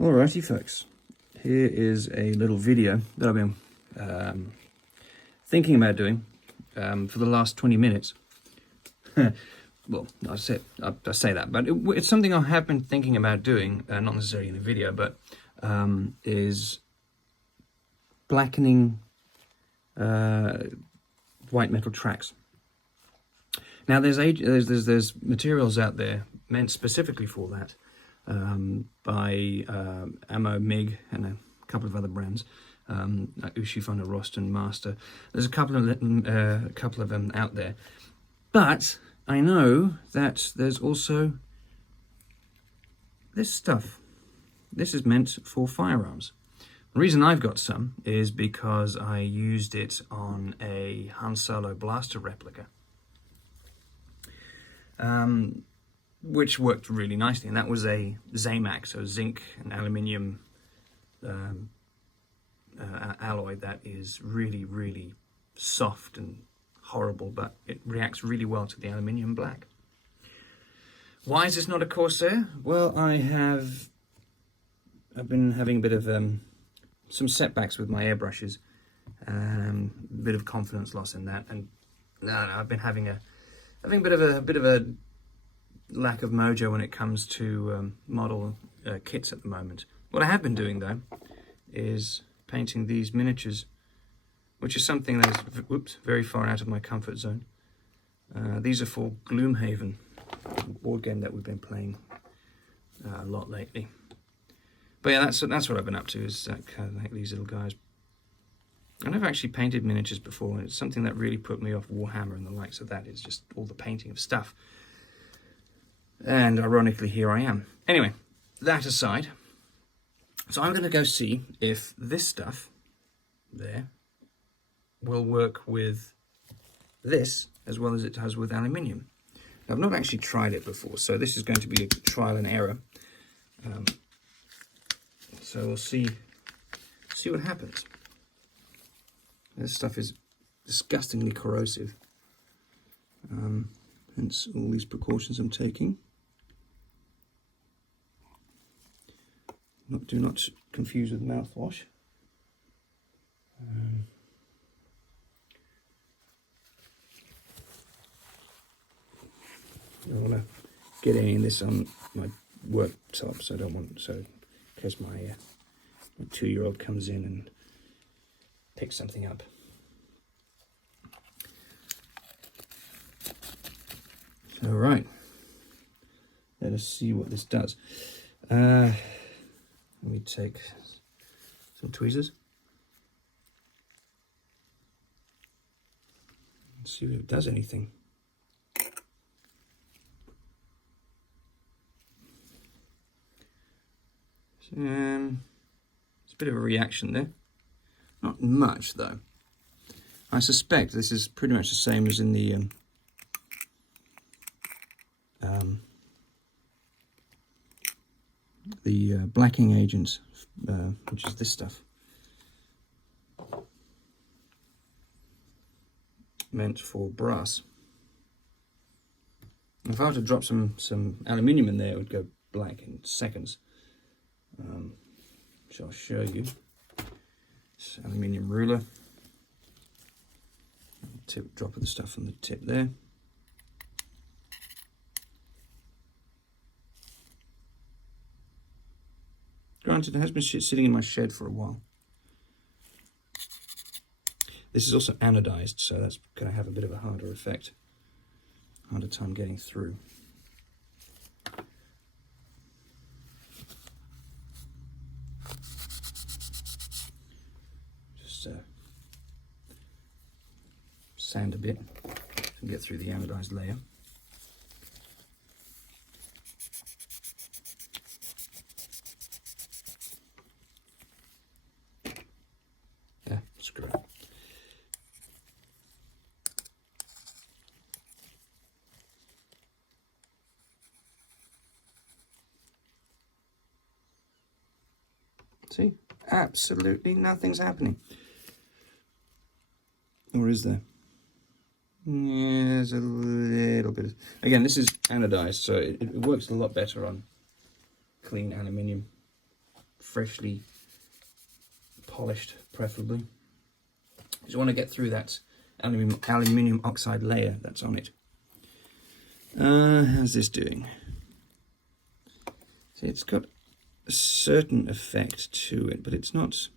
Alrighty folks, here is a little video that I've been thinking about doing for the last 20 minutes. Well, I say that, but it's something I have been thinking about doing, not necessarily in a video, but is blackening white metal tracks. Now there's materials out there meant specifically for that, by Ammo, MIG, and a couple of other brands, like Ushifuna, Roston, Master. There's a couple of them out there, but I know that there's also this stuff. This is meant for firearms. The reason I've got some is because I used it on a Han Solo blaster replica, which worked really nicely, and that was a Zamac, so zinc and aluminium alloy that is really, really soft and horrible, but it reacts really well to the aluminium black. Why is this not a Corsair? Well, I've been having a bit of some setbacks with my airbrushes, a bit of confidence loss in that, and I've been having a bit of a lack of mojo when it comes to model kits at the moment. What I have been doing though is painting these miniatures, which is something that is very far out of my comfort zone. These are for Gloomhaven, a board game that we've been playing a lot lately. But yeah, that's what I've been up to, is like these little guys. I've never actually painted miniatures before, and it's something that really put me off Warhammer and the likes of that, is just all the painting of stuff. And ironically, here I am. Anyway, that aside, so I'm going to go see if this stuff there will work with this as well as it does with aluminium. Now, I've not actually tried it before, so this is going to be a trial and error. So we'll see what happens. This stuff is disgustingly corrosive, hence all these precautions I'm taking. Do not confuse with mouthwash. I don't want to get any of this on my worktop, so I don't want, so in case my 2-year-old comes in and picks something up. All right, let us see what this does. Let me take some tweezers. Let's see if it does anything. It's a bit of a reaction there. Not much though. I suspect this is pretty much the same as in the blacking agents, which is this stuff, meant for brass. If I were to drop some aluminium in there, it would go black in seconds. Which I'll show you. This aluminium ruler. Drop of the stuff on the tip there. Granted, it has been sitting in my shed for a while. This is also anodized, so that's going to have a bit of a harder effect. Harder time getting through. Just sand a bit and get through the anodized layer. Screw it. See, absolutely nothing's happening. Or is there? Yeah, there's a little bit of... Again, this is anodized, so it works a lot better on clean aluminium. freshly polished, preferably. You just want to get through that aluminium oxide layer that's on it. How's this doing? See, it's got a certain effect to it, but it's not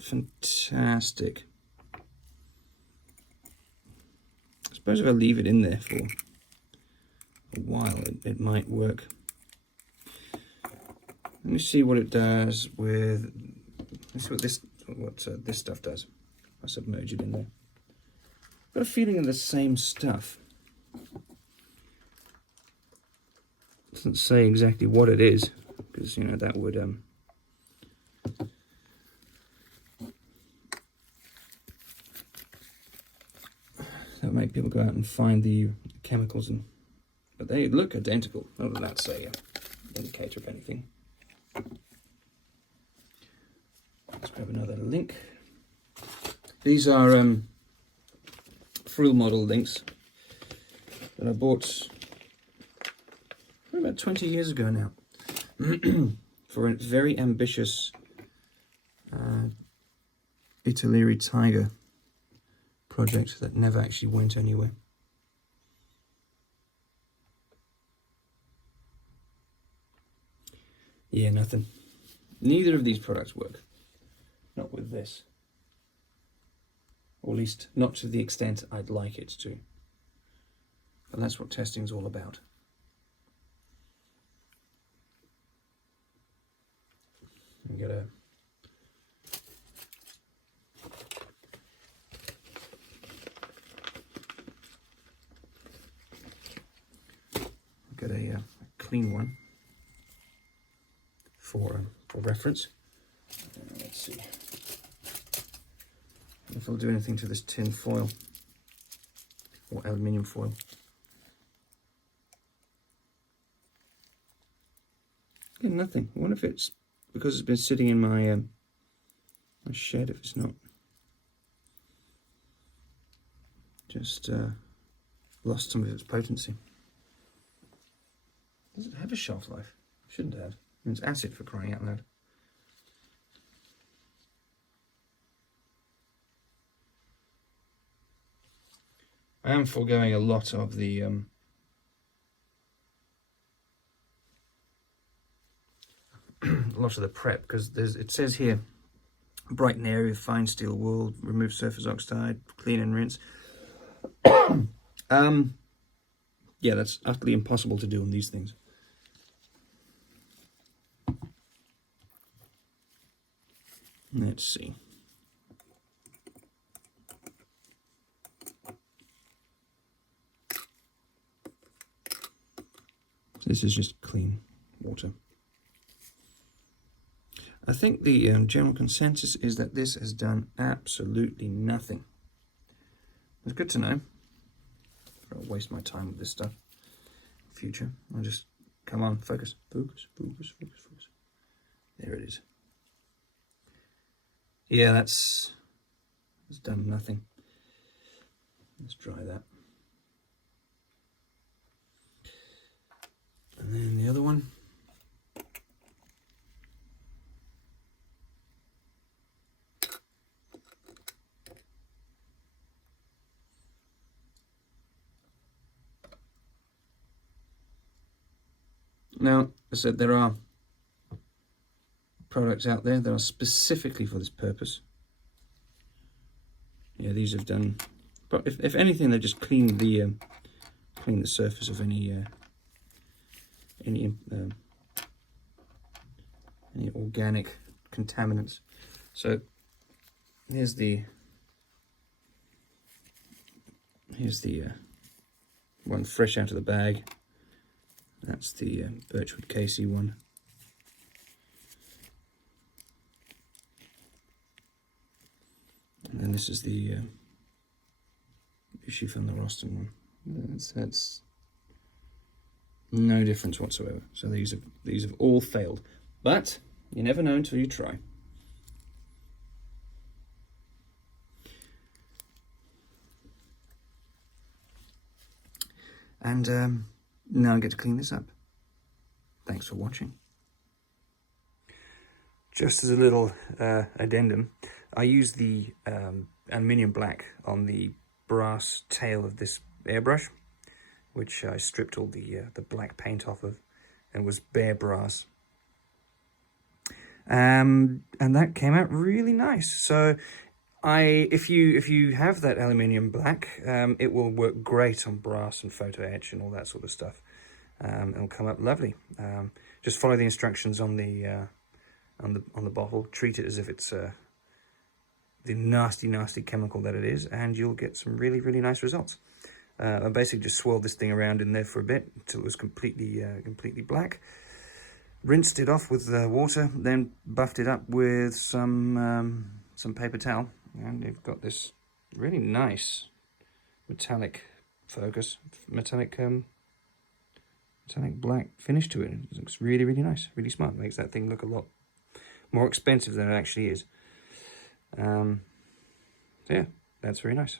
fantastic. I suppose if I leave it in there for a while, it might work. Let me see what it does with. Let's see what this stuff does. I submerge it in there. I've got a feeling of the same stuff. Doesn't say exactly what it is, because you know that would that would make people go out and find the chemicals, but they look identical. Not that that's a indicator of anything. Let's grab another link. These are frill model links that I bought about 20 years ago now for a very ambitious Italeri tiger project that never actually went anywhere. Yeah, nothing. Neither of these products work. Not with this. Or at least not to the extent I'd like it to. But that's what testing's all about. I'm gonna get a clean one for reference. Let's see if I'll do anything to this tin foil or aluminium foil. Again, nothing. I wonder if it's because it's been sitting in my my shed. If it's not just lost some of its potency. Does it have a shelf life? Shouldn't have. It's acid, for crying out loud. I am foregoing a lot of the prep, because it says here, brighten area with fine steel wool, remove surface oxide, clean and rinse. Yeah, that's utterly impossible to do on these things. Let's see. This is just clean water. I think the general consensus is that this has done absolutely nothing. It's good to know. I don't waste my time with this stuff in the future. I'll just, come on, focus, focus, focus, focus, focus. There it is. Yeah, it's done nothing. Let's dry that. And then the other one. Now, I said there are products out there that are specifically for this purpose. Yeah, these have done, but if anything, they just clean the surface of any organic contaminants. So here's the one fresh out of the bag. That's the Birchwood Casey one. And then this is the issue from the Roston one. That's no difference whatsoever. So these have all failed, but you never know until you try. And now I get to clean this up. Thanks for watching. Just as a little addendum, I used the aluminium black on the brass tail of this airbrush, which I stripped all the black paint off of, and was bare brass. And that came out really nice. So if you have that aluminium black, it will work great on brass and photo etch and all that sort of stuff. It'll come up lovely. Just follow the instructions on the bottle. Treat it as if it's the nasty chemical that it is, and you'll get some really nice results. I basically just swirled this thing around in there for a bit until it was completely black. Rinsed it off with water, then buffed it up with some paper towel, and you've got this really nice metallic black finish to it. It looks really nice, really smart. Makes that thing look a lot more expensive than it actually is. So yeah, that's very nice.